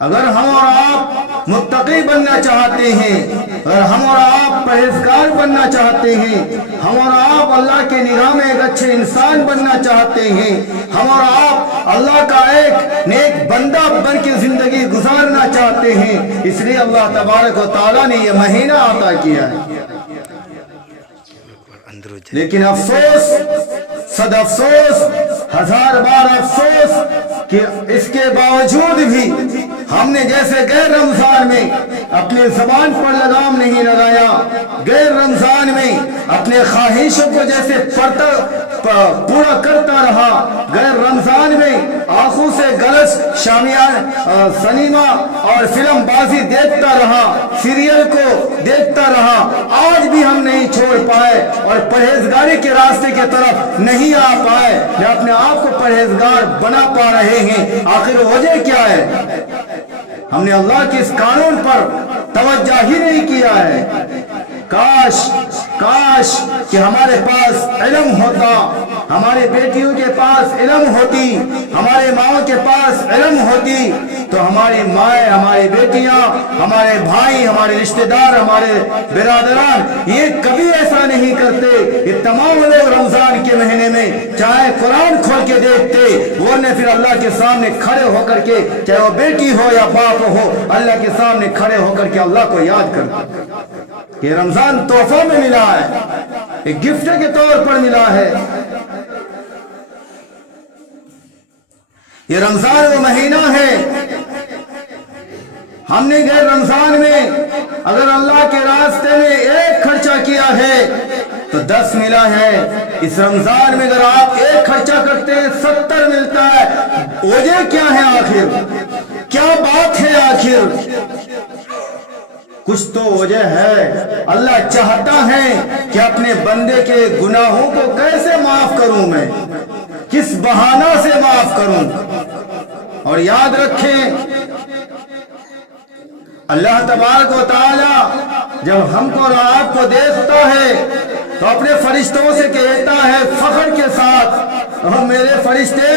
اگر ہم اور آپ متقی بننا چاہتے ہیں، اگر ہم اور آپ پرہیزگار بننا چاہتے ہیں، ہم اور آپ اللہ کے نگاہ میں ایک اچھے انسان بننا چاہتے ہیں، ہم اور آپ اللہ کا ایک نیک بندہ بن کے زندگی گزارنا چاہتے ہیں، اس لیے اللہ تبارک و تعالیٰ نے یہ مہینہ عطا کیا ہے۔ لیکن افسوس، صد افسوس، ہزار بار افسوس کہ اس کے باوجود بھی ہم نے جیسے غیر رمضان میں اپنے زبان پر لگام نہیں لگایا، غیر رمضان میں اپنے خواہشوں کو جیسے پورا کرتا رہا، غیر رمضان میں آنکھوں سے غلط شامیان سنیما اور فلم بازی دیکھتا رہا، سیریل کو دیکھتا رہا، آج بھی ہم نہیں چھوڑ پائے اور پرہیزگاری کے راستے کی طرف نہیں آ پائے، نہ اپنے آپ کو پرہیزگار بنا پا رہے ہیں۔ آخر وجہ کیا ہے؟ ہم نے اللہ کے اس قانون پر توجہ ہی نہیں کیا ہے۔ کاش کہ ہمارے پاس علم ہوتا، ہمارے بیٹیوں کے پاس علم ہوتی، ہمارے ماؤں کے پاس علم ہوتی، تو ہماری مائیں، ہماری بیٹیاں، ہمارے بھائی، ہمارے رشتہ دار، ہمارے برادران یہ کبھی ایسا نہیں کرتے۔ یہ تمام لوگ رمضان کے مہینے میں چاہے قرآن کھول کے دیکھتے، ورنہ پھر اللہ کے سامنے کھڑے ہو کر کے، چاہے وہ بیٹی ہو یا باپ ہو، اللہ کے سامنے کھڑے ہو کر کے اللہ کو یاد کرتے کہ رمضان تحفہ میں ملا ہے، ایک گفٹ کے طور پر ملا ہے۔ یہ رمضان وہ مہینہ ہے، ہم نے غیر رمضان میں اگر اللہ کے راستے میں ایک خرچہ کیا ہے تو 10 ملا ہے۔ اس رمضان میں اگر آپ ایک خرچہ کرتے ہیں 70 ملتا ہے۔ وجہ کیا ہے آخر؟ کیا بات ہے آخر؟ کچھ تو وجہ ہے۔ اللہ چاہتا ہے کہ اپنے بندے کے گناہوں کو کیسے معاف کروں میں، کس بہانہ سے معاف کروں۔ اور یاد رکھیں، اللہ تبارک و تعالی جب ہم کو اور آپ کو دیکھتا ہے تو اپنے فرشتوں سے کہتا ہے فخر کے ساتھ، اور میرے فرشتے،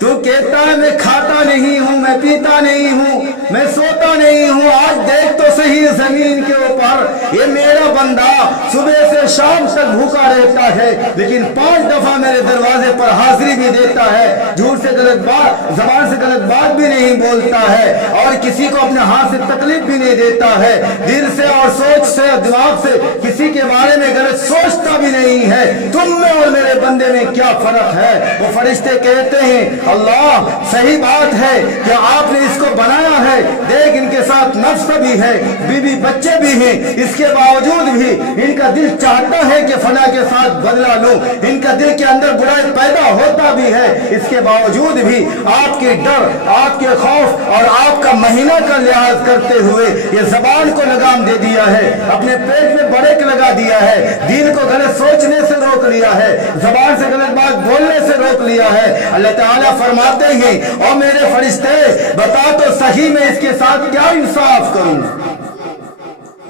تو کہتا ہے میں کھاتا نہیں ہوں، میں پیتا نہیں ہوں، میں سوتا نہیں ہوں، آج دیکھ تو صحیح زمین کے اوپر یہ میرا بندہ صبح سے شام تک بھوکا رہتا ہے، لیکن 5 دفعہ میرے دروازے پر حاضری بھی دیتا ہے، جھوٹ سے غلط بات، زبان سے غلط بات بھی نہیں بولتا ہے، اور کسی کو اپنے ہاتھ سے تکلیف بھی نہیں دیتا ہے، دل سے اور سوچ سے دماغ سے کسی کے بارے میں غلط سوچتا بھی نہیں ہے۔ تم میں اور میرے بندے میں کیا فرق ہے؟ وہ فرشتے کہتے ہیں اللہ صحیح بات ہے کہ آپ نے اس کو بنایا ہے، دیکھ ان کے ساتھ نفس بھی ہے، بیوی بچے بھی ہیں، اس کے باوجود بھی ان کا دل چاہتا ہے کہ فلاں کے ساتھ بدلہ لوں، ان کا دل کے اندر برائی پیدا ہوتا بھی ہے، اس کے باوجود بھی آپ کے ڈر، آپ کے خوف اور آپ کا مہینہ کا لحاظ کرتے ہوئے یہ زبان کو لگام دے دیا ہے، اپنے پیٹ میں بریک لگا دیا ہے، دل کو غلط سوچنے سے روک لیا ہے، زبان سے غلط بات بولنے سے روک لیا ہے۔ اللہ تعالیٰ فرماتے ہیں اور میرے فرشتے بتا تو صحیح میں اس کے ساتھ کیا انصاف کروں؟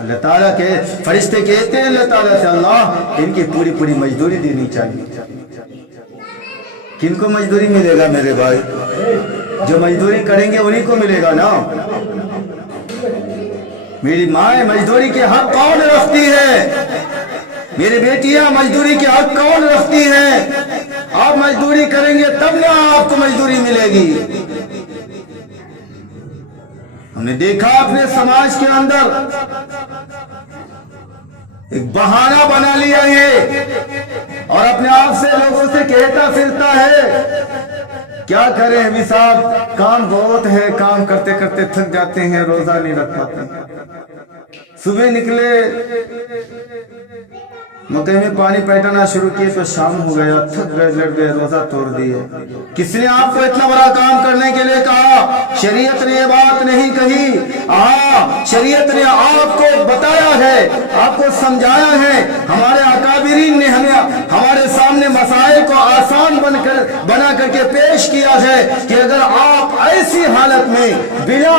اللہ تعالیٰ کے فرشتے کہتے ہیں اللہ تعالیٰ سے اللہ ان کی پوری مزدوری دینی چاہیے۔ کن کو مزدوری ملے گا میرے بھائی؟ جو مزدوری کریں گے انہی کو ملے گا نا۔ میری ماں مزدوری کے حق کون رکھتی ہے؟ میری بیٹیاں مزدوری کے حق کون رکھتی ہیں؟ آپ مزدوری کریں گے تب نہ آپ کو مزدوری ملے گی۔ ہم نے دیکھا اپنے سماج کے اندر ایک بہانہ بنا لیا ہے اور اپنے آپ سے لوگوں سے کہتا پھرتا ہے کیا کریں ابھی صاحب، کام بہت ہے، کام کرتے کرتے تھک جاتے ہیں، روزہ نہیں رکھ پاتے۔ صبح نکلے مکے میں پانی پیٹانا شروع کیے تو شام ہو گیا، تھک گئے، لٹ گئے، روزہ توڑ دیے۔ کس نے آپ کو اتنا بڑا کام کرنے کے لیے کہا؟ شریعت نے یہ بات نہیں کہی۔ شریعت نے آپ کو بتایا ہے، آپ کو سمجھایا ہے، ہمارے اکابرین نے ہمارے سامنے مسائل کو آسان بنا کر کے پیش کیا ہے کہ اگر آپ ایسی حالت میں بنا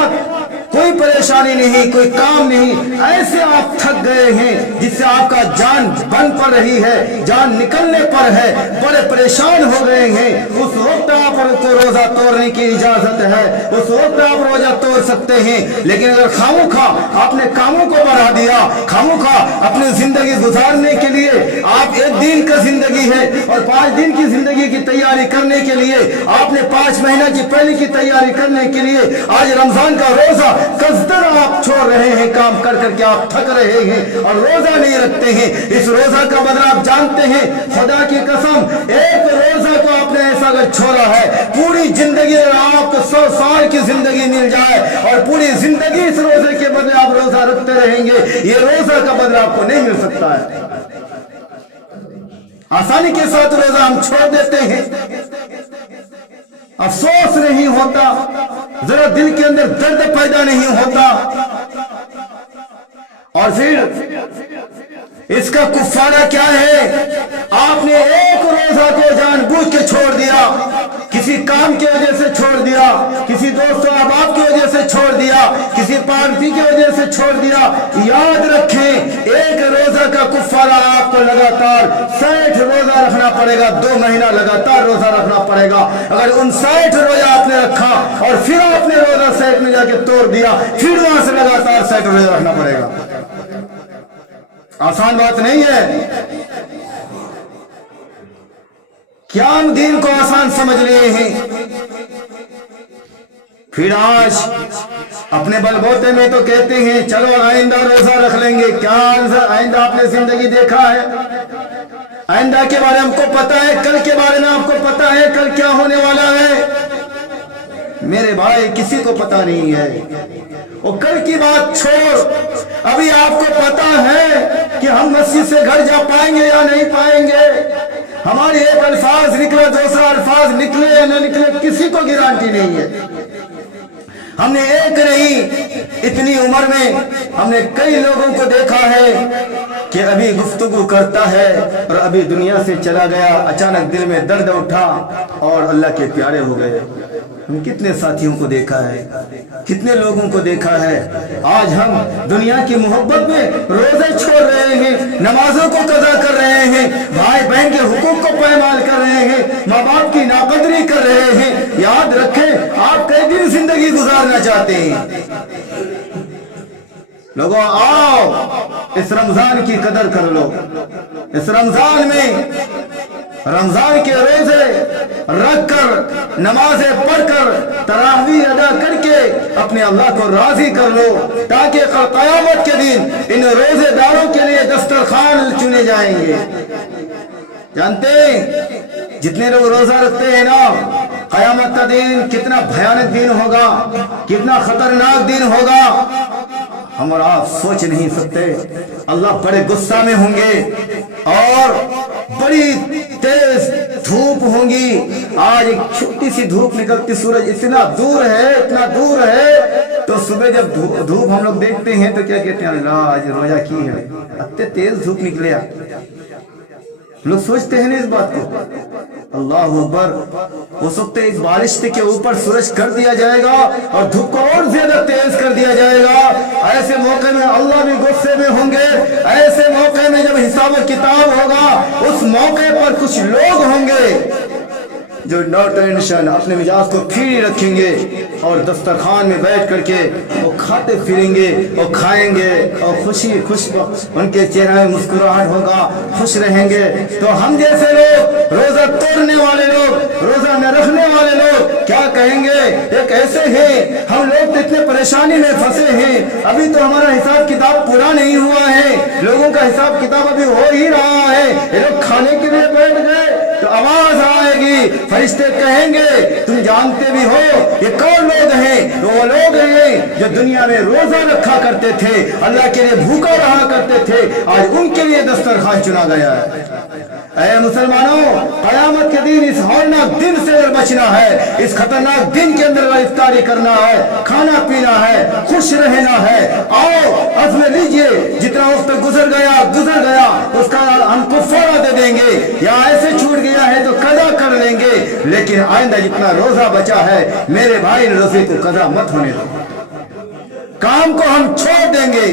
کوئی پریشانی نہیں، کوئی کام نہیں، ایسے آپ تھک گئے ہیں جس سے آپ کا جان بن پڑ رہی ہے، جان نکلنے پر ہے، بڑے پریشان ہو گئے ہیں، اس وقت آپ کو روزہ توڑنے کی اجازت ہے، اس وقت آپ तोड़ सकते हैं, लेकिन अगर खामोखा आपने कामों को बढ़ा दिया, खामोखा अपनी जिंदगी गुजारने के लिए आप एक दिन का जिंदगी है और 5 दिन की जिंदगी की तैयारी करने के लिए आपने 5 महीना की पहले की तैयारी करने के लिए आज रमजान का रोजा कसदर आप छोड़ रहे हैं, काम कर करके आप थक रहे हैं और रोजा नहीं रखते हैं। इस रोजा का बदला आप जानते हैं, खुदा की कसम, एक रोजा को आपने ऐसा अगर छोड़ा है, पूरी जिंदगी आपको 100 साल की जिंदगी मिल जाए और पूरी जिंदगी इस रोजे के बदले आप रोजा रखते रहेंगे, ये रोजा का बदला आपको नहीं मिल सकता है। आसानी के साथ रोजा हम छोड़ देते हैं, अफसोस नहीं होता, जरा दिल के अंदर दर्द पैदा नहीं होता, और फिर इसका कुफारा क्या है? आपने एक रोजा को जानबूझ के छोड़ दिया, किसी काम की वजह से छोड़ दिया, किसी दोस्तों अहबाब की वजह से छोड़ दिया, किसी पार्टी की वजह से छोड़ दिया। याद रखें, एक रोजा का कुफारा आपको लगातार 60 रोजा रखना पड़ेगा, 2 महीना लगातार रोजा रखना पड़ेगा। अगर उन 60 रोजा आपने रखा और फिर आपने रोजा 60 में जाके तोड़ दिया, फिर वहां से लगातार 60 रोजा रखना पड़ेगा। आसान बात नहीं है। क्या हम दीन को आसान समझ रहे हैं? फिर आज अपने बलबोते में तो कहते हैं चलो आइंदा रोजा रख लेंगे। क्या आइंदा आपने जिंदगी देखा है? आइंदा के बारे में हमको पता है, कल के बारे में आपको पता है कल क्या होने वाला है? मेरे भाई किसी को पता नहीं है। वो कल की बात छोड़, अभी आपको पता है कि हम मस्जिद से घर जा पाएंगे या नहीं पाएंगे। हमारी एक अल्फाज निकला, दूसरा अल्फाज निकले या न निकले, किसी को गारंटी नहीं है। हमने एक नहीं, इतनी उम्र में हमने कई लोगों को देखा है कि अभी गुफ्तगू करता है और अभी दुनिया से चला गया, अचानक दिल में दर्द उठा और अल्लाह के प्यारे हो गए। हम कितने साथियों को देखा है, कितने लोगों को देखा है। आज हम दुनिया की मोहब्बत में रोजे छोड़ रहे हैं, नमाजों को कज़ा कर रहे हैं, भाई बहन के हुकूक को पैमाल कर रहे हैं, माँ बाप की नाकदरी कर रहे हैं। याद रखें, आप कई दिन जिंदगी गुजारना चाहते हैं। लोगों आओ, इस रमजान की कदर कर लो। इस रमजान में रमजान के रोजे रख कर, नमाजें पढ़कर, तरावी अदा करके अपने अल्लाह को राजी कर लो, ताकि क़यामत के दिन इन रोजेदारों के लिए दस्तरखान चुने जाएंगे। जानते हैं जितने लोग रोजा रखते हैं ना, क़यामत का दिन कितना भयानक दिन होगा, कितना खतरनाक दिन होगा, हम और आप सोच नहीं सकते। अल्लाह बड़े गुस्सा में होंगे और बड़ी तेज धूप होंगी। आज एक छोटी सी धूप निकलती, सूरज इतना दूर है, इतना दूर है, तो सुबह जब धूप हम लोग देखते हैं तो क्या कहते हैं, आज रोजा की है, इतने तेज धूप निकले। लोग सोचते हैं ना इस बात को। अल्लाह अकबर। हो सकते इस बारिश के ऊपर सूरज कर दिया जाएगा और धूप को और ज्यादा तेज कर दिया जाएगा। ऐसे मौके में अल्लाह भी गुस्से में होंगे। ऐसे मौके में जब हिसाब किताब होगा, उस मौके पर कुछ लोग होंगे जो नो टेंशन अपने मिजाज को फ्री रखेंगे और दस्तरखान में बैठ करके वो खाते फिरेंगे और खाएंगे और खुश उनके चेहरे में मुस्कुराहट होगा, खुश रहेंगे। तो हम जैसे लोग, रोजा तोड़ने वाले लोग, रोजा न रखने वाले लोग क्या कहेंगे? एक ऐसे हैं, हम लोग तो इतने परेशानी में फंसे हैं, अभी तो हमारा हिसाब किताब पूरा नहीं हुआ है, लोगों का हिसाब किताब अभी हो ही रहा है। ये लोग खाने के लिए बैठ गए तो आवाज आएगी, फरिश्ते कहेंगे तुम जानते भी हो ये कौन लोग हैं? वो लोग हैं जो दुनिया में रोजा रखा करते थे, अल्लाह के लिए भूखा रहा करते थे, आज उनके लिए दस्तरखान चुना गया है। ऐ मुसलमानों, क़यामत के दिन, इस हौलनाक दिन से अगर बचना है, इस खतरनाक दिन के अंदर अगर इफ्तारी करना है, खाना पीना है, खुश रहना है, आओ अज़्म लीजिए। जितना वक्त गुजर गया उसका हम कुफ़ारा दे देंगे, या ऐसे छूट गया है तो कज़ा कर लेंगे, लेकिन आइंदा जितना रोजा बचा है मेरे भाई, रोजे को कज़ा मत होने दो। काम को हम छोड़ देंगे,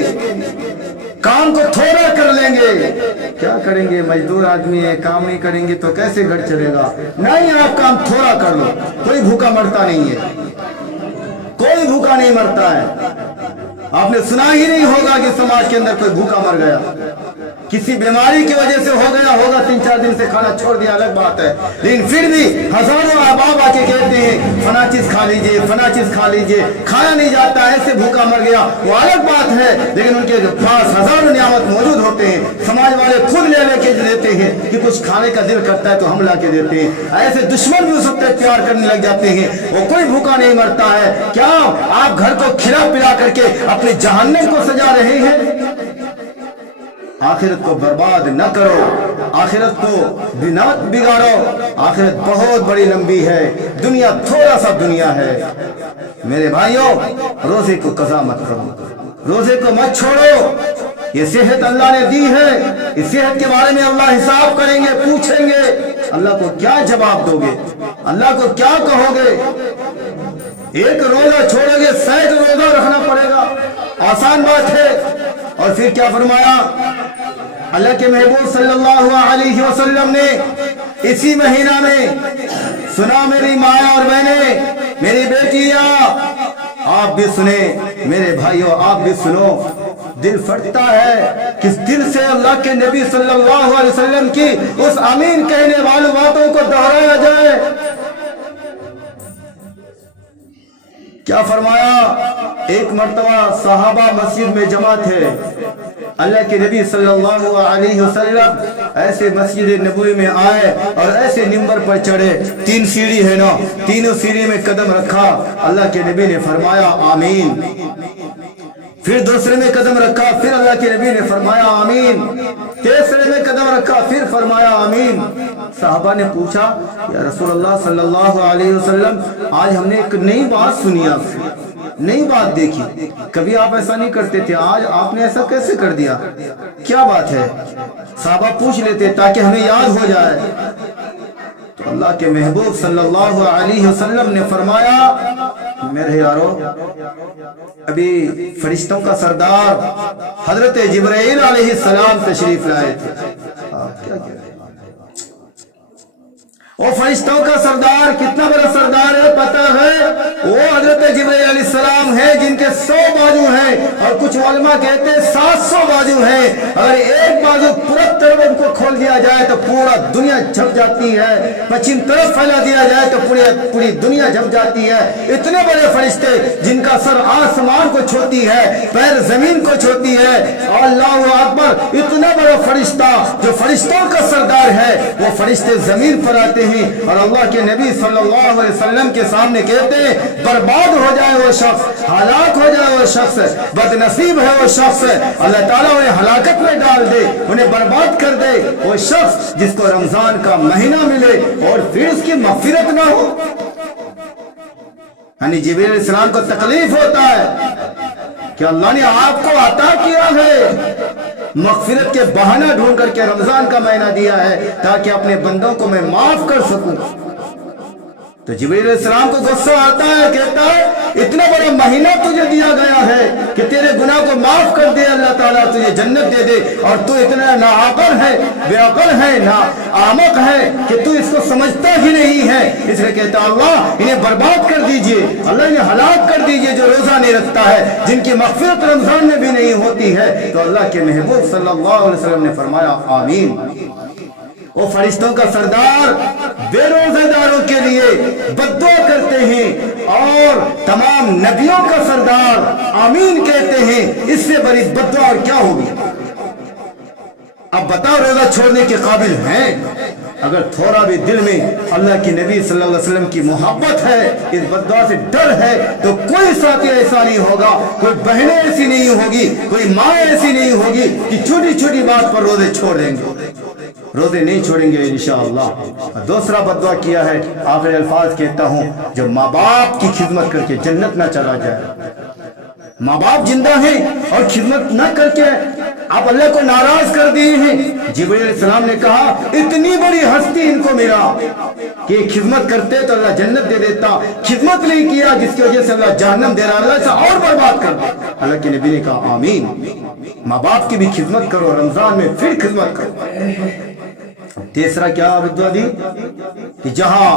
काम को थोड़ा कर लेंगे। क्या करेंगे? मजदूर आदमी है, काम नहीं करेंगे तो कैसे घर चलेगा? नहीं, आप काम थोड़ा कर लो। कोई भूखा मरता नहीं है, कोई भूखा भूखा नहीं मरता है। आपने सुना ही नहीं होगा कि समाज के अंदर कोई भूखा मर गया, किसी बीमारी की वजह से हो गया होगा, 3-4 दिन से खाना छोड़ दिया, अलग बात है। लेकिन फिर भी हजारों अहबाब आके कहते हैं फना चीज खा लीजिए, फना चीज खा लीजिए, खाया नहीं जाता, ऐसे भूखा मर गया, वो अलग बात है। लेकिन उनके पास हजारों नियामत मौजूद होते हैं, समाज वाले खुद ले लेके देते हैं कि कुछ खाने का दिल करता है तो हम ला के देते हैं। ऐसे दुश्मन भी उस वक्त प्यार करने लग जाते हैं, वो कोई भूखा नहीं मरता है। क्या आप घर को खिला पिला करके अपने जहन्नम को सजा रहे हैं? आखिरत को बर्बाद न करो, आखिरत को बिना बिगाड़ो। आखिरत बहुत बड़ी लंबी है, दुनिया थोड़ा सा दुनिया है। मेरे भाइयों, रोजे को कज़ा मत करो, रोजे को मत छोड़ो। ये सेहत अल्लाह ने दी है, इस सेहत के बारे में अल्लाह हिसाब करेंगे, पूछेंगे। अल्लाह को क्या जवाब दोगे, अल्लाह को क्या कहोगे? एक रोजा छोड़ोगे, 60 रोजा रखना पड़ेगा, आसान बात है। और फिर क्या फरमाया अल्लाह के महबूब सल्लल्लाहु अलैहि वसल्लम ने इसी महीना में, सुना मेरी माँ और बहनें, मेरी बेटियां, आप भी सुने, मेरे भाइयों आप भी सुनो। दिल फटता है किस दिल से अल्लाह के नबी सल्लल्लाहु अलैहि वसल्लम की उस आमीन कहने वाली बातों को दोहराया जाए। क्या फरमाया? एक मर्तबा सहाबा मस्जिद में जमा थे, अल्लाह के नबी सल्लल्लाहु अलैहि वसल्लम ऐसे मस्जिद नबवी में आए और ऐसे मिंबर पर चढ़े। 3 सीढ़ी है ना, तीनों सीढ़ी में कदम रखा, अल्लाह के नबी ने फरमाया आमीन। फिर दूसरे में कदम रखा, फिर अल्लाह के नबी ने फरमाया आमीन। तीसरे में कदम रखा, फिर फरमाया आमीन। साहबा ने पूछा या रसूलुल्लाह सल्लल्लाहु अलैहि वसल्लम, आज हमने एक नई बात सुनी आपसे, नई बात देखी, कभी आप ऐसा नहीं करते थे, आज आपने ऐसा कैसे कर दिया, क्या बात है? साहबा पूछ लेते ताकि हमें याद हो जाए। तो अल्लाह के महबूब सल्लल्लाहु अलैहि वसल्लम ने फरमाया, मेरे यारो, अभी फरिश्तों का सरदार हजरत जिब्राइल अलैहिस्सलाम तशरीफ लाए थे। क्या क्या वो फरिश्तों का सरदार कितना बड़ा सरदार है पता है? वो हजरत जिब्राइल अलैहिस्सलाम है जिनके 100 बाजू हैं और कुछ उलमा कहते हैं 700 बाजू हैं। अगर एक बाजू पूरा तरफ उनको खोल दिया जाए तो पूरा दुनिया झप जाती है, पश्चिम तरफ फैला दिया जाए तो पूरी दुनिया झप जाती है। इतने बड़े फरिश्ते जिनका सर आसमान को छूती है, पैर जमीन को छूती है। अल्लाहु अकबर, इतना बड़ा फरिश्ता जो फरिश्तों का सरदार है, वो फरिश्ते जमीन पर आते हैं और अल्लाह के नबी सल्लल्लाहु अलैहि वसल्लम के सामने कहते हैं, बर्बाद हो जाए वो शख्स, हलाक हो जाए वो शख्स, बदनसीब है वो शख्स, अल्लाह ताला उन्हें हलाकत में डाल दे, उन्हें बर्बाद कर दे। वो शख्स जिसको रमजान का महीना मिले और फिर उसकी मग़फ़िरत ना हो। यानी जिब्रील अलैहिस्सलाम को तकलीफ होता है कि अल्लाह ने आपको अता किया है, मग़फ़िरत के बहाना ढूंढ करके रमजान का महीना दिया है ताकि अपने बंदों को मैं माफ कर सकूं। तो जिब्रील अलैहिस्सलाम को गुस्सा आता है, कहता है इतना बड़ा महीना तुझे दिया गया है कि तेरे गुनाह को माफ कर दे अल्लाह ताला, तुझे जन्नत दे दे, और तू इतना नाअक़ल है, बेअक़ल है, ना आमक है कि तू इसको समझता ही नहीं है। इसलिए कहता अल्लाह इन्हें बर्बाद कर दीजिए, अल्लाह इन्हें हलाक कर दीजिए जो रोजा नहीं रखता है, जिनकी मग़फ़िरत रमजान में भी नहीं होती है। तो अल्लाह के महबूब सल्लल्लाहु अलैहि वसल्लम ने फरमाया आमीन। वो फरिश्तों का सरदार बेरोजेदारों के लिए बद्दुआ करते हैं और तमाम नबियों का सरदार आमीन कहते हैं, इससे बड़ी बद्दुआ और क्या होगी? अब बताओ, रोजा छोड़ने के काबिल हैं? अगर थोड़ा भी दिल में अल्लाह के नबी सल्लल्लाहु अलैहि वसल्लम की मोहब्बत है, इस बद्दुआ से डर है, तो कोई साथी ऐसा नहीं होगा, कोई बहनें ऐसी नहीं होगी, कोई माँ ऐसी नहीं होगी कि छोटी छोटी बात पर रोजे छोड़ देंगे। रोजे नहीं छोड़ेंगे इंशाअल्लाह। दूसरा बद्दुआ किया है, आखिरी अल्फाज कहता हूँ, जो माँ बाप की खिदमत करके जन्नत ना चला जाए। माँ बाप जिंदा हैं और खिदमत न करके आप अल्लाह को नाराज कर दिए हैं। जिब्रील अलैहिस्सलाम ने कहा इतनी बड़ी हस्ती इनको मिला कि खिदमत करते तो अल्लाह जन्नत दे देता, खिदमत नहीं किया जिसकी वजह से अल्लाह जहन्नम दे रहा, अल्लाह से और बर्बाद कर दे। अल्लाह के नबी ने कहा आमीन। माँ बाप की भी खिदमत करो, रमजान में फिर खिदमत करो। तीसरा क्या बद्दुआ दी कि जहां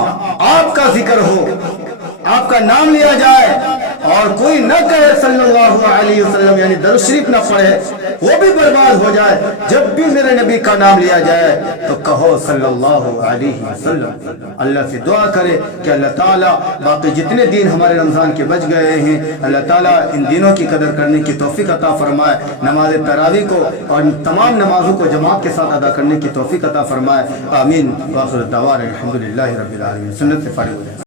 आपका जिक्र हो آپ کا نام لیا جائے اور کوئی نہ کہے سلlallahu علیہ وسلم یعنی درود شریف نہ پڑھے وہ بھی برباد ہو جائے. جب بھی میرے نبی کا نام لیا جائے تو کہو صلی اللہ علیہ وسلم. اللہ سے دعا کرے کہ اللہ تعالیٰ باقی جتنے دن ہمارے رمضان کے بچ گئے ہیں اللہ تعالیٰ ان دنوں کی قدر کرنے کی توفیق عطا فرمائے. نماز تراویح کو اور تمام نمازوں کو جماعت کے ساتھ ادا کرنے کی توفیق عطا فرمائے. آمین. وآخر دعوانا الحمدللہ رب العالمین. سنت سے فارغ ہو جائے.